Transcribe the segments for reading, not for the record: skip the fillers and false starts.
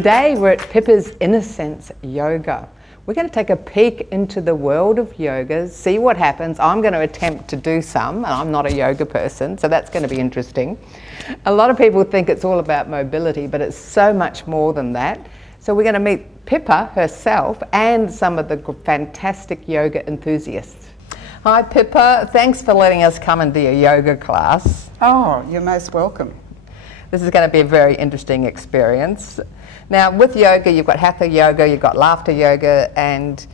Today we're at Pippa's Innersense Yoga. We're going to take a peek into the world of yoga, see what happens. I'm going to attempt to do some, and I'm not a yoga person, so that's going to be interesting. A lot of people think it's all about mobility, but it's so much more than that. So we're going to meet Pippa herself and some of the fantastic yoga enthusiasts. Hi Pippa, thanks for letting us come and do your yoga class. Oh, you're most welcome. This is going to be a very interesting experience. Now with yoga, you've got hatha yoga, you've got laughter yoga, and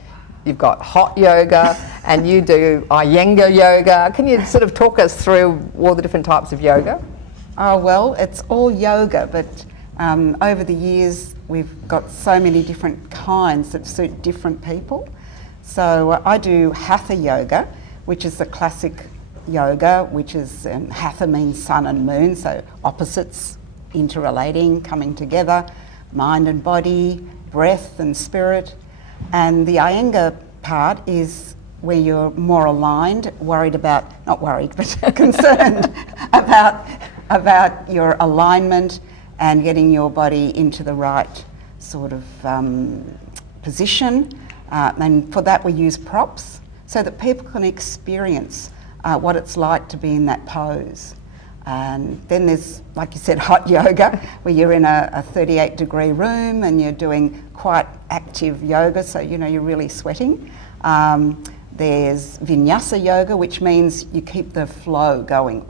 you've got hot yoga, and you do Iyengar yoga. Can you sort of talk us through all the different types of yoga? Oh, well, it's all yoga, but over the years we've got so many different kinds that suit different people. So I do hatha yoga, which is the classic yoga, which is, hatha means sun and moon, so opposites interrelating, coming together, mind and body, breath and spirit. And the Iyengar part is where you're more aligned, not worried, but concerned about your alignment and getting your body into the right sort of position. And for that we use props so that people can experience what it's like to be in that pose. And then there's, like you said, hot yoga, where you're in a 38-degree room and you're doing quite active yoga, so you know you're really sweating. There's vinyasa yoga, which means you keep the flow going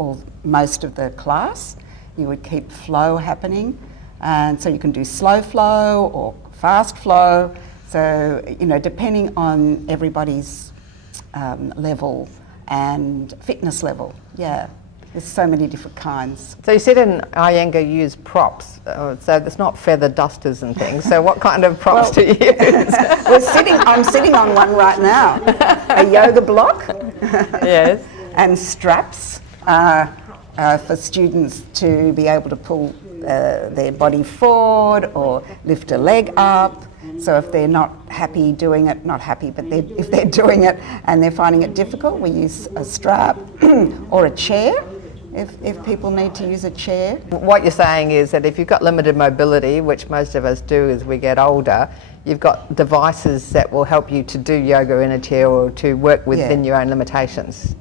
most of the class. You would keep flow happening, and so you can do slow flow or fast flow. So, you know, depending on everybody's level and fitness level, yeah. There's so many different kinds. So you said in Iyengar you use props, so it's not feather dusters and things. So what kind of props do you use? I'm sitting on one right now. A yoga block. Yes. And straps for students to be able to pull their body forward or lift a leg up. So if they're not happy doing it, if they're doing it and they're finding it difficult, we use a strap or a chair if people need to use a chair. What you're saying is that if you've got limited mobility, which most of us do as we get older, you've got devices that will help you to do yoga in a chair or to work within your own limitations.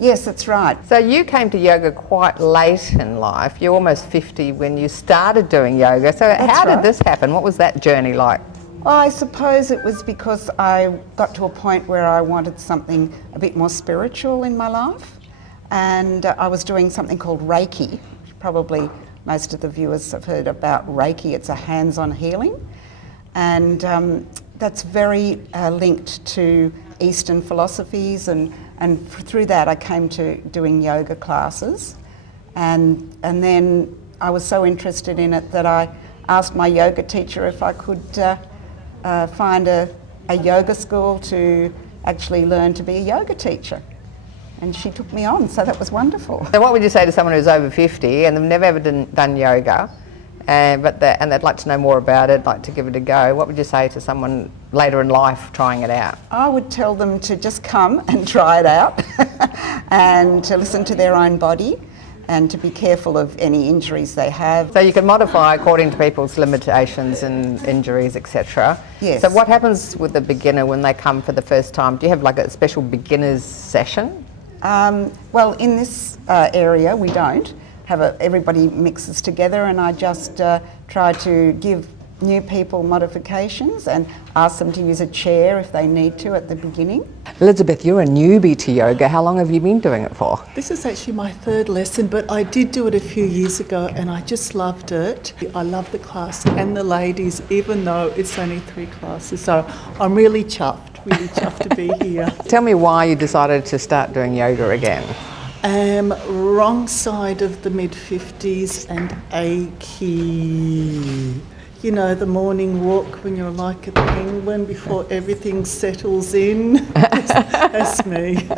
Yes, that's right. So you came to yoga quite late in life. You're almost 50 when you started doing yoga. So how did this happen? What was that journey like? I suppose it was because I got to a point where I wanted something a bit more spiritual in my life, and I was doing something called Reiki. Probably most of the viewers have heard about Reiki. It's a hands-on healing, and that's very linked to Eastern philosophies, and through that I came to doing yoga classes, and then I was so interested in it that I asked my yoga teacher if I could find a yoga school to actually learn to be a yoga teacher. And she took me on, so that was wonderful. So what would you say to someone who's over 50 and they've never ever done yoga, and they'd like to know more about it, like to give it a go? What would you say to someone later in life trying it out? I would tell them to just come and try it out and to listen to their own body and to be careful of any injuries they have. So you can modify according to people's limitations and injuries, etc. Yes. So what happens with the beginner when they come for the first time? Do you have like a special beginner's session? Well, in this area we don't have everybody mixes together, and I just try to give new people modifications and ask them to use a chair if they need to at the beginning. Elizabeth, you're a newbie to yoga. How long have you been doing it for? This is actually my third lesson, but I did do it a few years ago and I just loved it. I love the class and the ladies, even though it's only 3 classes. So I'm really chuffed to be here. Tell me why you decided to start doing yoga again. Wrong side of the mid-50s and achy. You know, the morning walk when you're like a penguin before everything settles in. That's me.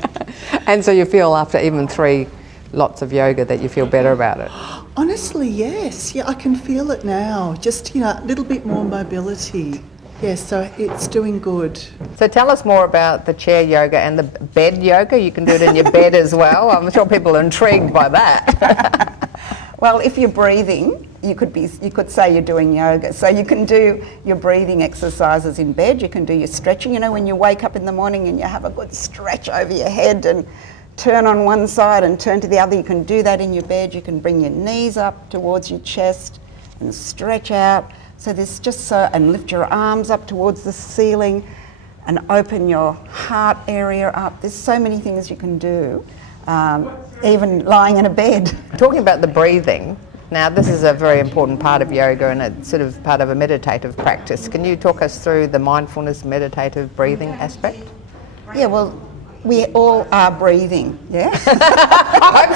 And so you feel after even 3 lots of yoga that you feel better about it? Honestly, yes. Yeah, I can feel it now. Just, you know, a little bit more mobility. Yes, so it's doing good. So tell us more about the chair yoga and the bed yoga. You can do it in your bed as well. I'm sure people are intrigued by that. Well, if you're breathing, you could say you're doing yoga. So you can do your breathing exercises in bed. You can do your stretching. You know, when you wake up in the morning and you have a good stretch over your head and turn on one side and turn to the other, you can do that in your bed. You can bring your knees up towards your chest and stretch out. So there's and lift your arms up towards the ceiling and open your heart area up. There's so many things you can do. Even lying in a bed. Talking about the breathing, now this is a very important part of yoga and it's sort of part of a meditative practice. Can you talk us through the mindfulness meditative breathing aspect? Yeah, well, we all are breathing, yeah? I hope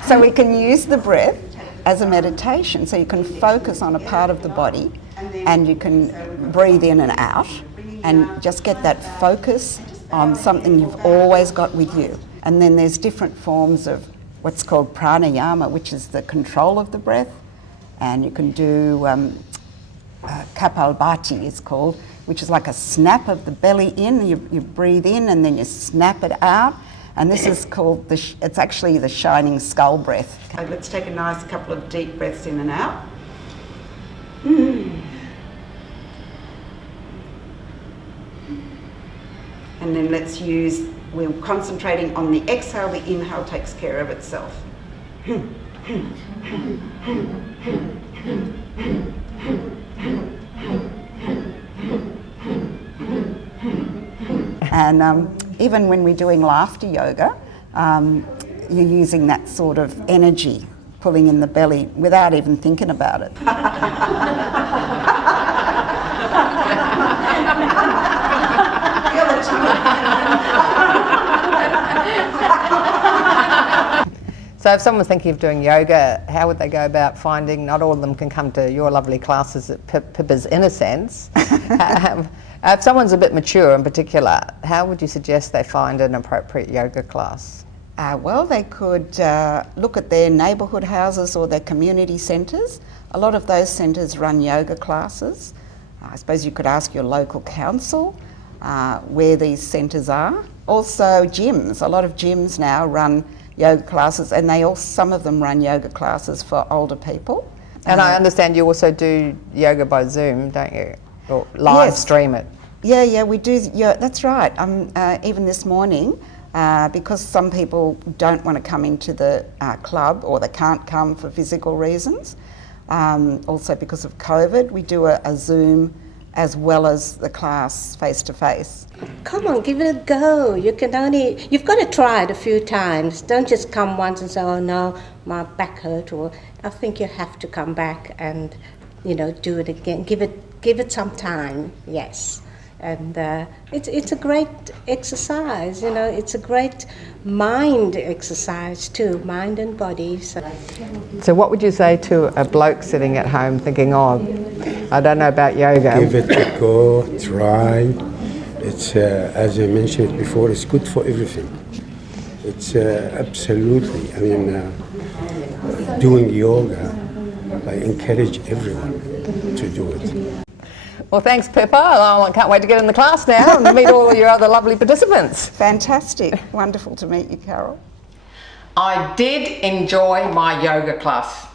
so. So we can use the breath as a meditation. So you can focus on a part of the body and you can breathe in and out and just get that focus on something you've always got with you. And then there's different forms of what's called pranayama, which is the control of the breath. And you can do kapalbhati, it's called, which is like a snap of the belly in. You breathe in and then you snap it out. And this is called, it's actually the shining skull breath. Okay, let's take a nice couple of deep breaths in and out. And then we're concentrating on the exhale. The inhale takes care of itself. And even when we're doing laughter yoga, you're using that sort of energy, pulling in the belly without even thinking about it. So if someone's thinking of doing yoga, how would they go about finding, not all of them can come to your lovely classes at Pippa's Innersense. If someone's a bit mature in particular, how would you suggest they find an appropriate yoga class? Well, they could look at their neighbourhood houses or their community centres. A lot of those centres run yoga classes. I suppose you could ask your local council where these centres are. Also gyms. A lot of gyms now run yoga classes, and some of them run yoga classes for older people. And I understand you also do yoga by Zoom, don't you? Or live stream it. Yeah, we do. Yeah, that's right. Even this morning, because some people don't want to come into the club or they can't come for physical reasons, also because of COVID, we do a Zoom as well as the class face to face. Come on, give it a go. You've got to try it a few times. Don't just come once and say, oh no, my back hurt. Or I think you have to come back and, do it again. Give it some time, yes. And it's a great exercise, it's a great mind exercise too, mind and body. So what would you say to a bloke sitting at home thinking, oh, I don't know about yoga? Give it a go, try. It's, as I mentioned before, it's good for everything. It's absolutely, doing yoga, I encourage everyone to do it. Well, thanks, Pippa. I can't wait to get in the class now and meet all of your other lovely participants. Fantastic. Wonderful to meet you, Carol. I did enjoy my yoga class.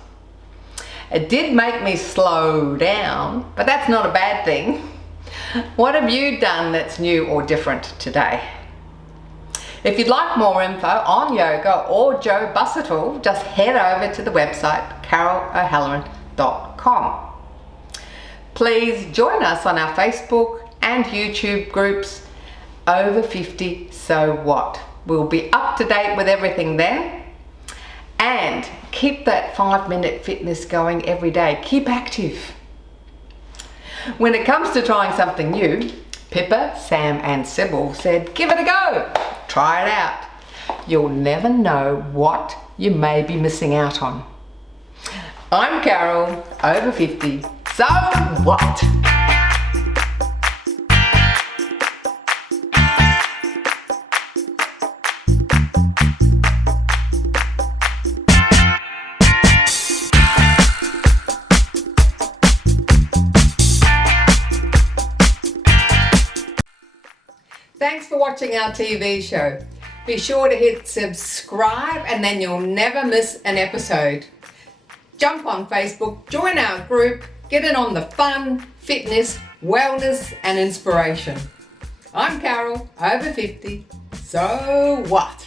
It did make me slow down, but that's not a bad thing. What have you done that's new or different today? If you'd like more info on yoga or Joe Bussettle, just head over to the website carolohalloran.com. Please join us on our Facebook and YouTube groups, Over 50 So What. We'll be up to date with everything then. And keep that 5-minute fitness going every day. Keep active. When it comes to trying something new, Pippa, Sam and Sybil said, give it a go. Try it out. You'll never know what you may be missing out on. I'm Carol, over 50. So what? Thanks for watching our TV show. Be sure to hit subscribe and then you'll never miss an episode. Jump on Facebook, join our group, get in on the fun, fitness, wellness and inspiration. I'm Carol, over 50, so what?